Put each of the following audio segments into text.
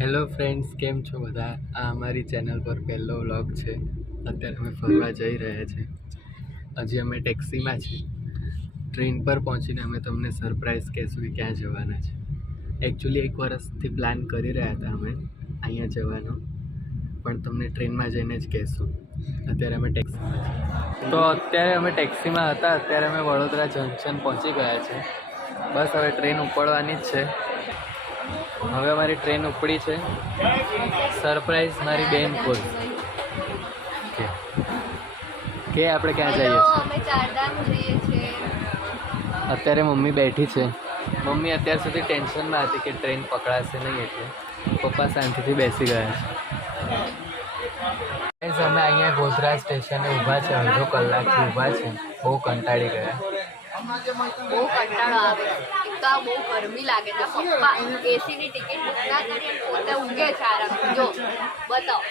Hello friends, કેમ છો બધા? આ અમારી ચેનલ પર પહેલો વ્લોગ છે. અત્યારે અમે ફરવા જઈ રહ્યા છીએ. હજી અમે ટેક્સીમાં છીએ. ટ્રેન પર પહોંચીને અમે તમને સરપ્રાઈઝ કહેશું કે ક્યાં જવાના છે. એકચ્યુઅલી 1 વર્ષથી પ્લાન કરી રહ્યા હતા અમે અહીંયા જવાનો, પણ તમને ટ્રેનમાં જઈને જ કહેશું. અત્યારે અમે ટેક્સીમાં છીએ. તો અત્યારે અમે ટેક્સીમાં હતા. અત્યારે અમે વડોદરા જંકશન પહોંચી ગયા છે. બસ હવે ટ્રેન ઉપડવાની જ છે. હવે અમારી ટ્રેન ઉપડી છે. સરપ્રાઈઝ મારી બેન ખોલ કે આપણે ક્યાં જઈએ છીએ. અત્યારે મમ્મી બેઠી છે. મમ્મી અત્યાર સુધી ટેન્શનમાં હતી કે ટ્રેન પકડાશે નહીં, એટલે પપ્પા શાંતિથી બેસી ગયા છે. અમે અહીંયા ગોધરા સ્ટેશને ઊભા છે. અડધો કલાકથી ઊભા છે. બહુ કંટાળી ગયા. બહુ કંટાળો આવે. એક તો આ બહુ ગરમી લાગે છે. પપ્પા એસીની ટિકિટ બુક ના કરી પોતે ઊંઘે છે આરામથી. જો બતાવો.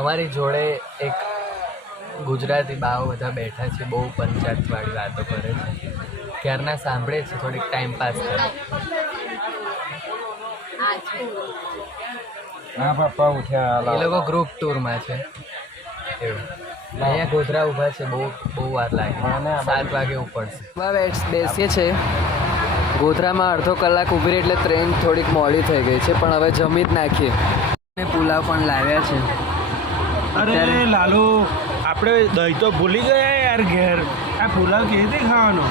અમારી જોડે એક ગુજરાતી બાઓ બધા બેઠા છે. બહુ પંચાયતવાળી વાતો કરે છે. ક્યારના સાંભળે છે, થોડીક ટાઈમ પાસ કરે. હા પપ્પા ઉઠ્યા. એ લોકો ગ્રુપ ટૂરમાં છે. એવું અહીંયા ગોધરા ઊભા છે. બહુ વાર લાગે. 7 વાગે ઉપડશે. બેસીએ છે ગોધરામાં. અડધો કલાક ઊભી રહી એટલે ટ્રેન થોડીક મોડી થઈ ગઈ છે, પણ હવે જમી જ નાખીએ. અને પુલાવ પણ લાવ્યા છે. અરે લાલુ, આપણે દહીં તો ભૂલી ગયા યાર ઘેર. આ પુલાવ કેવી રીતે ખાવાનો?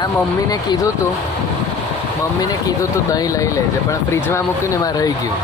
આ મમ્મીને કીધું તું દહીં લઈ લેજે, પણ ફ્રીજમાં મૂકીને એમાં રહી ગયું.